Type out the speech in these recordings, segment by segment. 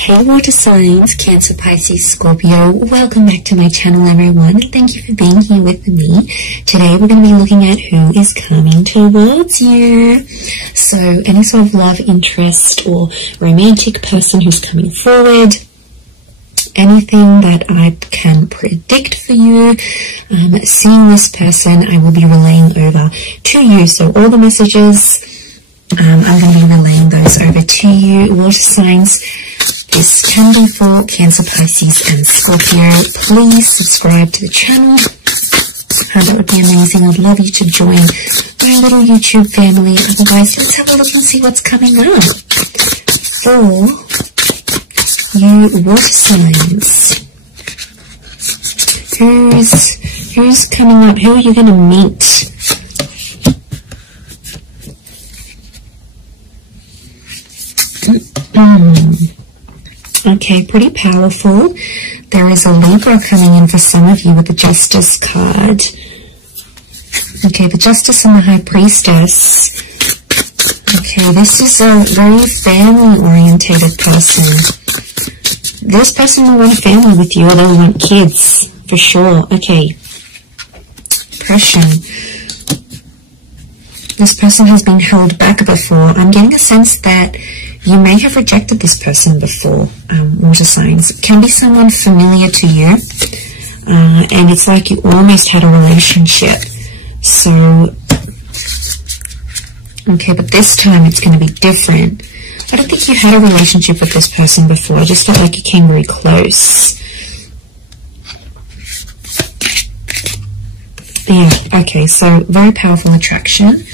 Hey water signs, Cancer, Pisces, Scorpio, welcome back to my channel everyone, and thank you for being here with me. Today we're going to be looking at who is coming towards you. So any sort of love interest or romantic person who's coming forward, anything that I can predict for you, seeing this person, I will be relaying over to you. So all the messages, I'm going to be relaying those over to you. Water signs, this can be for Cancer, Pisces and Scorpio. Please subscribe to the channel. That would be amazing. I'd love you to join my little YouTube family. Otherwise, let's have a look and see what's coming up for you water signs. Who's coming up? Who are you going to meet? Okay, pretty powerful. There is a Libra coming in for some of you with the Justice card. Okay, the Justice and the High Priestess. Okay, this is a very family-orientated person. This person will want a family with you, or they'll want kids, for sure. Okay. Depression. This person has been held back before. I'm getting a sense that you may have rejected this person before, water signs. It can be someone familiar to you, and it's like you almost had a relationship. So, okay, but this time it's going to be different. I don't think you had a relationship with this person before. I just felt like you came very close. Yeah, okay, so very powerful attraction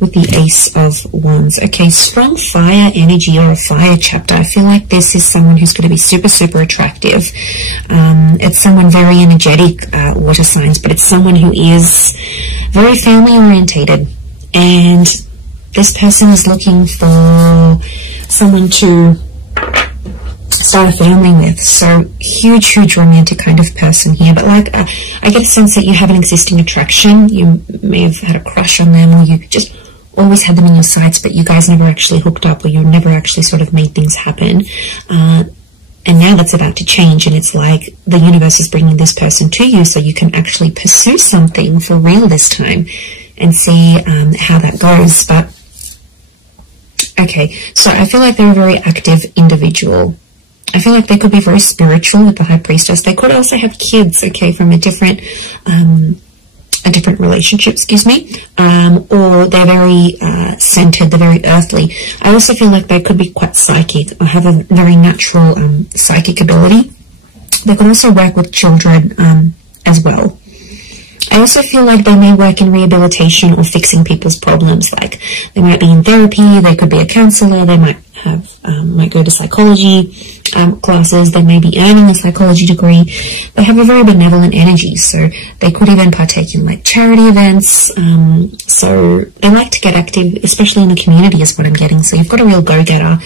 with the Ace of Wands. Okay, strong fire energy or a fire chapter. I feel like this is someone who's going to be super, super attractive. It's someone very energetic, water signs, but it's someone who is very family orientated. And this person is looking for someone to start a family with. So huge, huge romantic kind of person here. But like, I get a sense that you have an existing attraction. You may have had a crush on them, or you just always had them in your sights, but you guys never actually hooked up, or you never actually sort of made things happen. And now that's about to change, and it's like the universe is bringing this person to you so you can actually pursue something for real this time and see how that goes. But okay, so I feel like they're a very active individual. I feel like they could be very spiritual with the High Priestess. They could also have kids, okay, from a different relationship, excuse me, or they're very centered, they're very earthly. I also feel like they could be quite psychic or have a very natural psychic ability. They could also work with children as well. I also feel like they may work in rehabilitation or fixing people's problems. Like they might be in therapy, they could be a counselor, they might have might go to psychology classes, they may be earning a psychology degree. They have a very benevolent energy, so they could even partake in like charity events. So they like to get active, especially in the community is what I'm getting. So you've got a real go-getter.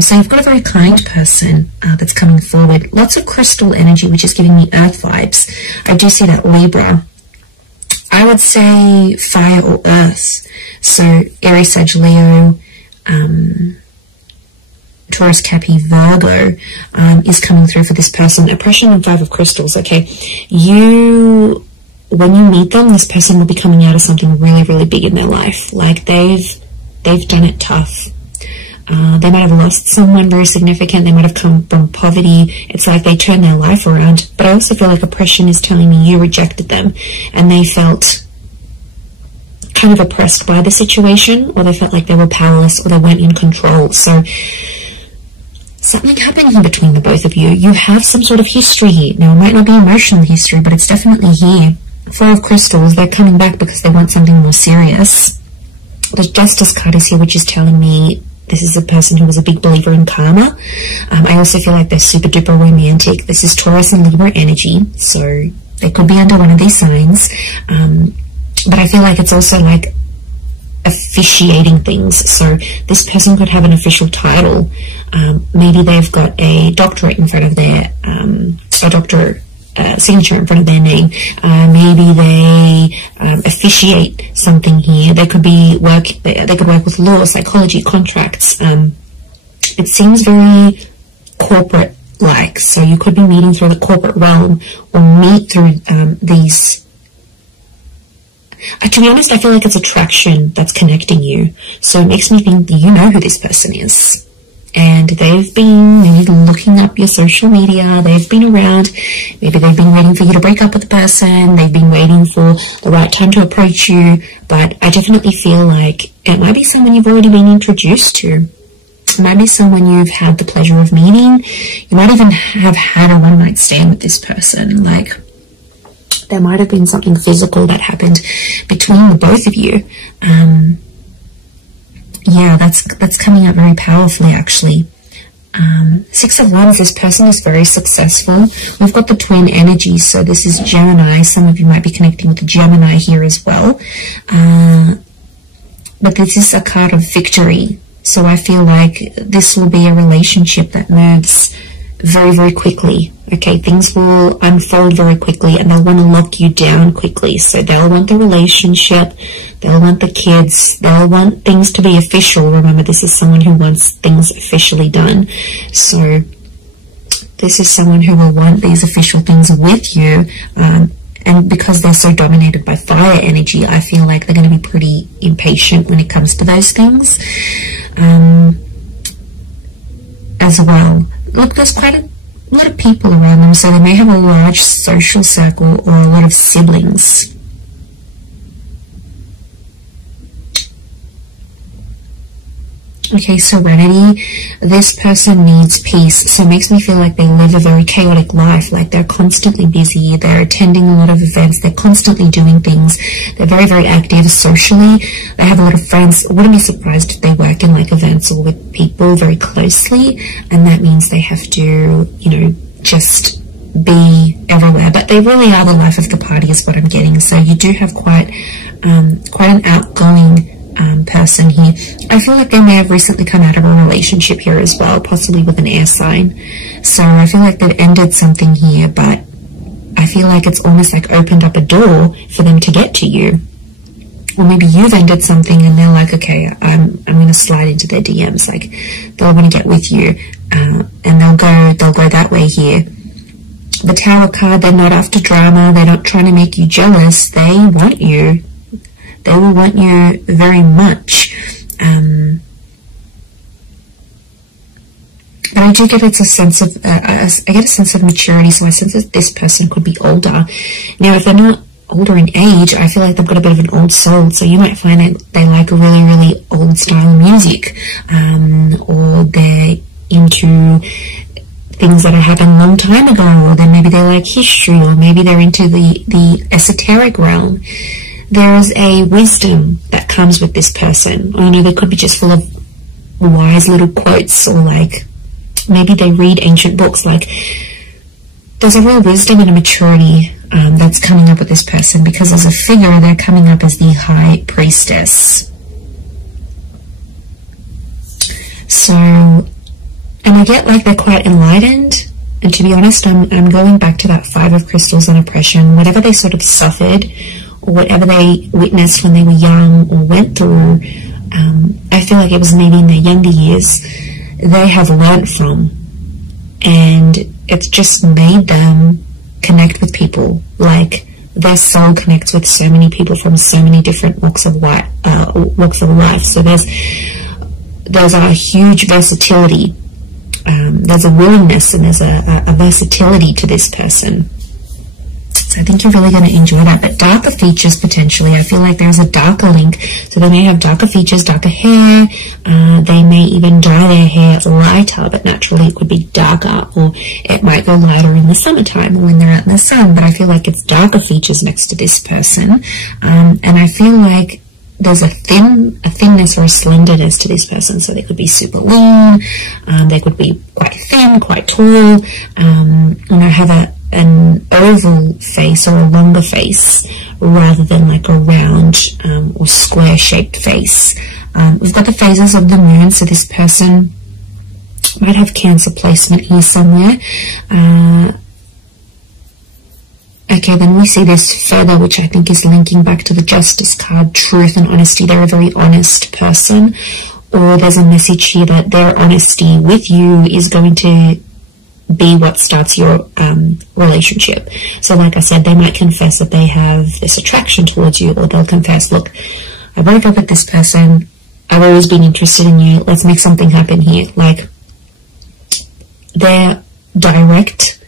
So you've got a very kind person that's coming forward. Lots of crystal energy, which is giving me earth vibes. I do see that Libra. I would say fire or earth. So Aries, Sag, Leo, Taurus, Capi, Virgo is coming through for this person. Oppression and Five of Crystals. Okay, when you meet them, this person will be coming out of something really, really big in their life. Like they've done it tough. They might have lost someone very significant. They might have come from poverty. It's like they turned their life around. But I also feel like oppression is telling me you rejected them, and they felt kind of oppressed by the situation, or they felt like they were powerless, or they weren't in control. So something happened in between the both of you. You have some sort of history here. Now, it might not be emotional history, but it's definitely here. Four of Crystals, they're coming back because they want something more serious. The Justice card is here, which is telling me this is a person who was a big believer in karma. I also feel like they're super duper romantic. This is Taurus and Libra energy, so they could be under one of these signs. But I feel like it's also like officiating things. So this person could have an official title. Maybe they've got a doctorate in front of their signature in front of their name. Maybe they officiate something here. They could be they could work with law, psychology, contracts. And seems very corporate like, so you could be meeting through the corporate realm or meet through these. To be honest, I feel like it's attraction that's connecting you. So it makes me think that you know who this person is. And they've been maybe looking up your social media. They've been around. Maybe they've been waiting for you to break up with the person. They've been waiting for the right time to approach you. But I definitely feel like it might be someone you've already been introduced to. It might be someone you've had the pleasure of meeting. You might even have had a one-night stand with this person. Like, there might have been something physical that happened between the both of you. Yeah, that's coming up very powerfully, actually. 6 of Wands, this person is very successful. We've got the twin energy, so this is Gemini. Some of you might be connecting with the Gemini here as well. But this is a card of victory. So I feel like this will be a relationship that moves very, very quickly. Okay, things will unfold very quickly and they'll want to lock you down quickly. So they'll want the relationship, they'll want the kids, they'll want things to be official. Remember, this is someone who wants things officially done. So this is someone who will want these official things with you. And because they're so dominated by fire energy, I feel like they're going to be pretty impatient when it comes to those things. As well. Look, there's quite a lot of people around them, so they may have a large social circle or a lot of siblings. Okay, serenity. This person needs peace, so it makes me feel like they live a very chaotic life, like they're constantly busy, they're attending a lot of events, they're constantly doing things, they're very, very active socially, they have a lot of friends. I wouldn't be surprised if they work in like events or with people very closely, and that means they have to, you know, just be everywhere, but they really are the life of the party is what I'm getting. So you do have quite an outgoing person here. I feel like they may have recently come out of a relationship here as well, possibly with an air sign. So I feel like they've ended something here, but I feel like it's almost like opened up a door for them to get to you. Or maybe you've ended something and they're like, okay, I'm going to slide into their DMs. Like, they'll want to get with you, and they'll go that way here. The Tower card, they're not after drama. They're not trying to make you jealous. They want you. They will want you very much. But I do get it's a sense of, I get a sense of maturity, so I sense that this person could be older. Now, if they're not older in age, I feel like they've got a bit of an old soul, so you might find that they like a really, really old style music, or they're into things that have happened a long time ago, or then maybe they like history, or maybe they're into the esoteric realm. There is a wisdom that comes with this person. I know they could be just full of wise little quotes, or like maybe they read ancient books. Like, there's a real wisdom and a maturity that's coming up with this person, because as a figure they're coming up as the High Priestess. So, and I get like they're quite enlightened, and to be honest, I'm going back to that 5 of Crystals and oppression. Whatever they sort of suffered, or whatever they witnessed when they were young or went through, I feel like it was maybe in their younger years, they have learnt from, and it's just made them connect with people. Like, their soul connects with so many people from so many different walks of life. So there's a huge versatility. There's a willingness and there's a versatility to this person. So I think you're really going to enjoy that. But darker features, potentially, I feel like there's a darker link. So they may have darker features, darker hair. They may even dye their hair lighter, but naturally it could be darker, or it might go lighter in the summertime or when they're out in the sun. But I feel like it's darker features next to this person. And I feel like there's a thinness or a slenderness to this person. So they could be super lean. They could be quite thin, quite tall. Have an oval face or a longer face rather than like a round or square shaped face. We've got the phases of the moon, so this person might have Cancer placement here somewhere. Okay, then we see this further, which I think is linking back to the Justice card, truth and honesty. They're a very honest person, or there's a message here that their honesty with you is going to be what starts your relationship. So like I said, they might confess that they have this attraction towards you, or they'll confess, look, I broke up with this person, I've always been interested in you, let's make something happen here. Like, their direct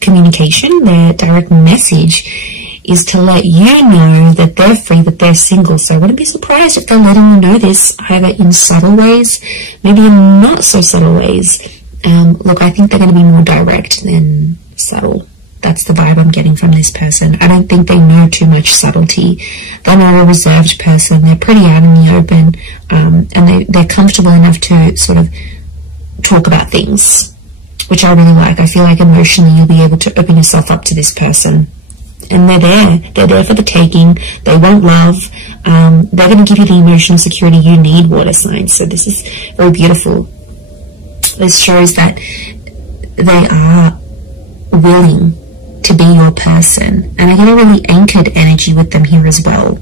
communication, their direct message is to let you know that they're free, that they're single. So I wouldn't be surprised if they're letting you know this, either in subtle ways, maybe in not so subtle ways. Look, I think they're going to be more direct than subtle. That's the vibe I'm getting from this person. I don't think they know too much subtlety. They're not a reserved person. They're pretty out in the open, and they're comfortable enough to sort of talk about things, which I really like. I feel like emotionally you'll be able to open yourself up to this person. And they're there for the taking. They want love. They're going to give you the emotional security you need, water signs. So this is very beautiful. This shows that they are willing to be your person. And I get a really anchored energy with them here as well.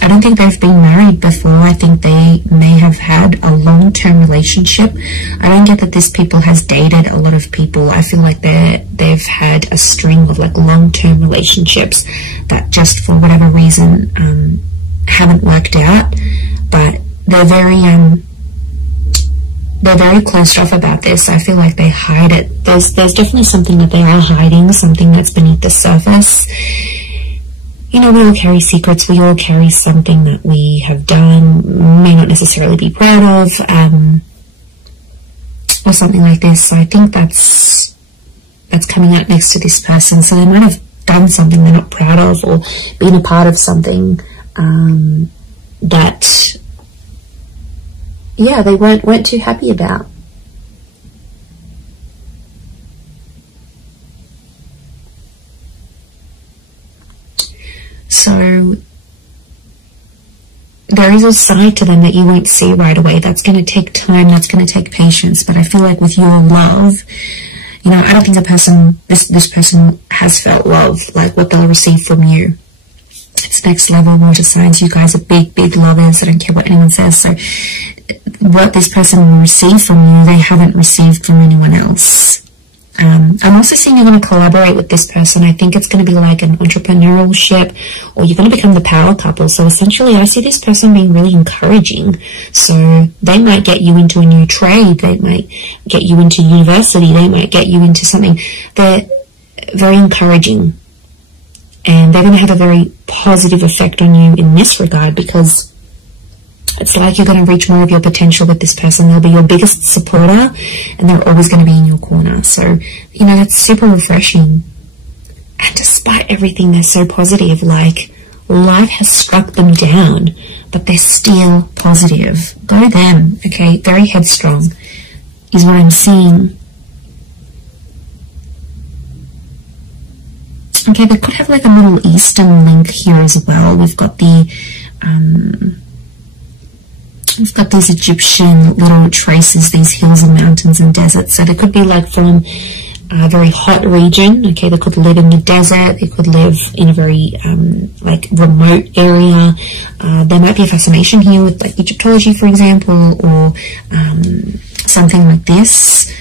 I don't think they've been married before. I think they may have had a long-term relationship. I don't get that this people has dated a lot of people. I feel like they've had a string of like long-term relationships that just for whatever reason haven't worked out. But they're very closed off about this. I feel like they hide it. There's definitely something that they are hiding, something that's beneath the surface. You know, we all carry secrets. We all carry something that we have done, may not necessarily be proud of, or something like this. So I think that's coming out next to this person. So they might have done something they're not proud of, or been a part of something that, yeah, they weren't too happy about. So there is a side to them that you won't see right away. That's going to take time. That's going to take patience. But I feel like with your love, you know, I don't think this person has felt love like what they'll receive from you. It's next level, water signs. You guys are big, big lovers. I don't care what anyone says. So what this person will receive from you, they haven't received from anyone else. I'm also seeing you're going to collaborate with this person. I think it's going to be like an entrepreneurship, or you're going to become the power couple. So essentially I see this person being really encouraging. So they might get you into a new trade. They might get you into university. They might get you into something. They're very encouraging. And they're going to have a very positive effect on you in this regard, because it's like you're going to reach more of your potential with this person. They'll be your biggest supporter, and they're always going to be in your corner. So, you know, that's super refreshing. And despite everything, they're so positive. Like, life has struck them down, but they're still positive. Go them, okay? Very headstrong is what I'm seeing. Okay, they could have like a Middle Eastern link here as well. We've got these Egyptian little traces, these hills and mountains and deserts. So they could be like from a very hot region. Okay, they could live in the desert. They could live in a very like remote area. There might be a fascination here with like Egyptology, for example, or something like this.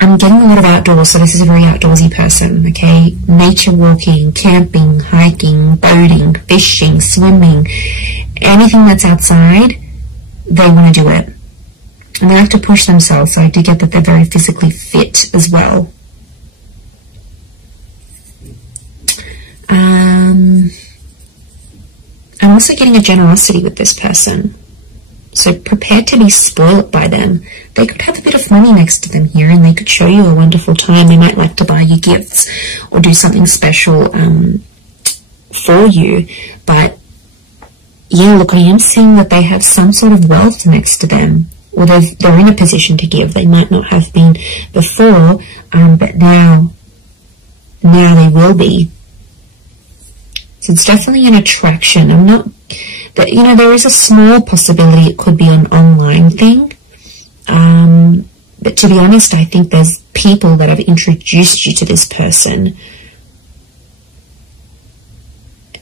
I'm getting a lot of outdoors, so this is a very outdoorsy person, okay? Nature walking, camping, hiking, boating, fishing, swimming, anything that's outside, they want to do it. And they like to push themselves, so I do get that they're very physically fit as well. I'm also getting a generosity with this person. So prepare to be spoiled by them. They could have a bit of money next to them here, and they could show you a wonderful time. They might like to buy you gifts or do something special for you. But yeah, look, I am seeing that they have some sort of wealth next to them, or they're in a position to give. They might not have been before, but now they will be. So it's definitely an attraction. I'm not... But, you know, there is a small possibility it could be an online thing. But to be honest, I think there's people that have introduced you to this person.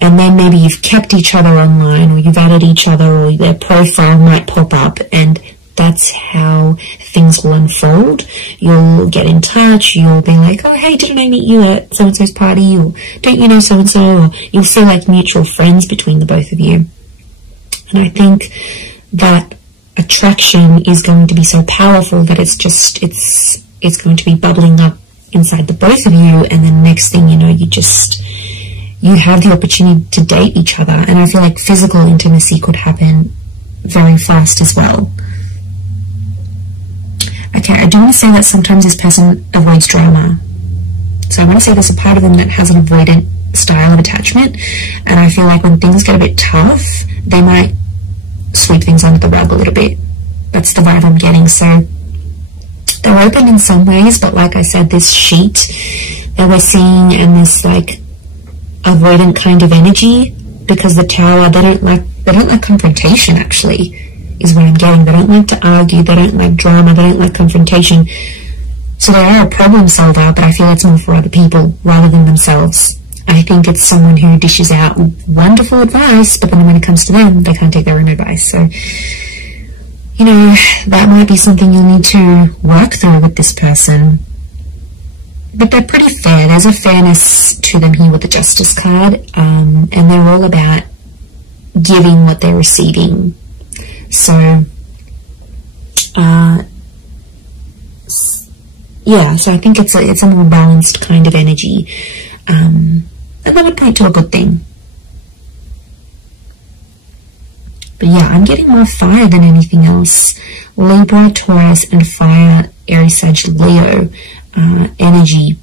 and then maybe you've kept each other online, or you've added each other, or their profile might pop up, and that's how things will unfold. You'll get in touch, you'll be like, oh, hey, didn't I meet you at so-and-so's party, or don't you know so-and-so, or you'll see like mutual friends between the both of you. And I think that attraction is going to be so powerful that it's going to be bubbling up inside the both of you, and then next thing you know, you have the opportunity to date each other. And I feel like physical intimacy could happen very fast as well. Okay, I do want to say that sometimes this person avoids drama. So I want to say there's a part of them that has an avoidant style of attachment, and I feel like when things get a bit tough, they might sweep things under the rug a little bit. That's the vibe I'm getting. So they're open in some ways, but like I said, this sheet that we're seeing and this like avoidant kind of energy, because the Tower, they don't like confrontation, actually, is what I'm getting. They don't like to argue, they don't like drama, they don't like confrontation. So they are a problem solver, but I feel it's more for other people rather than themselves. I think it's someone who dishes out wonderful advice, but then when it comes to them, they can't take their own advice. So, you know, that might be something you'll need to work through with this person. But they're pretty fair. There's a fairness to them here with the Justice card, and they're all about giving what they're receiving. So, yeah, so I think it's a more balanced kind of energy, and that would point to a good thing. But yeah, I'm getting more fire than anything else. Libra, Taurus, and fire, Aries, Sag, Leo energy.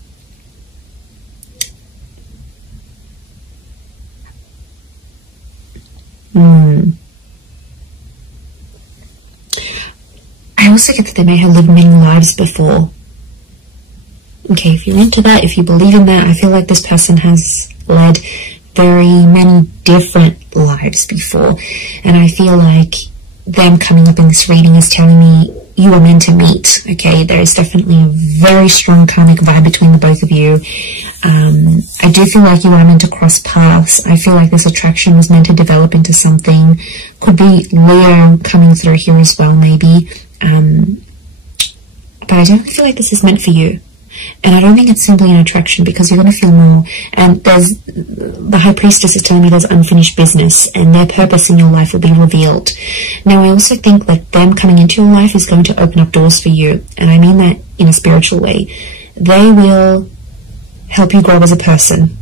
I also get that they may have lived many lives before. Okay, if you're into that, if you believe in that, I feel like this person has led very many different lives before, and I feel like them coming up in this reading is telling me you are meant to meet. Okay, there is definitely a very strong karmic vibe between the both of you. I do feel like you are meant to cross paths. I feel like this attraction was meant to develop into something. Could be Leo coming through here as well, maybe. But I don't feel like this is meant for you. And I don't think it's simply an attraction, because you're going to feel more. And the High Priestess is telling me there's unfinished business, and their purpose in your life will be revealed. Now, I also think that them coming into your life is going to open up doors for you. And I mean that in a spiritual way. They will help you grow as a person.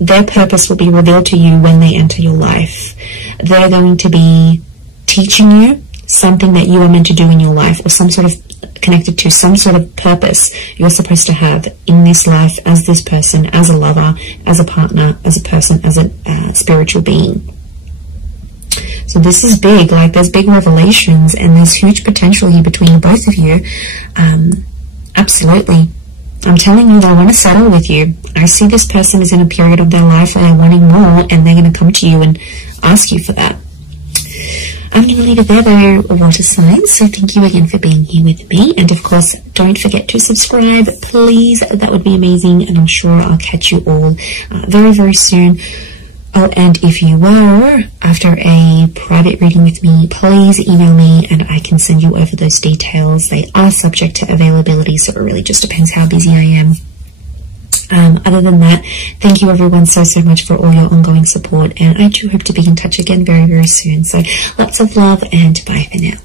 Their purpose will be revealed to you when they enter your life. They're going to be teaching you something that you are meant to do in your life, or some sort of connected to some sort of purpose you're supposed to have in this life as this person, as a lover, as a partner, as a person, as a spiritual being. So this is big. Like, there's big revelations, and there's huge potential here between the both of you. Absolutely. I'm telling you, they want to settle with you. I see this person is in a period of their life where they're wanting more, and they're going to come to you and ask you for that. I'm going to leave it there. They're water signs, so thank you again for being here with me. And of course, don't forget to subscribe, please. That would be amazing, and I'm sure I'll catch you all very, very soon. Oh, and if you were after a private reading with me, please email me and I can send you over those details. They are subject to availability, so it really just depends how busy I am. Other than that, thank you everyone so much for all your ongoing support, and I do hope to be in touch again very, very soon. So lots of love, and bye for now.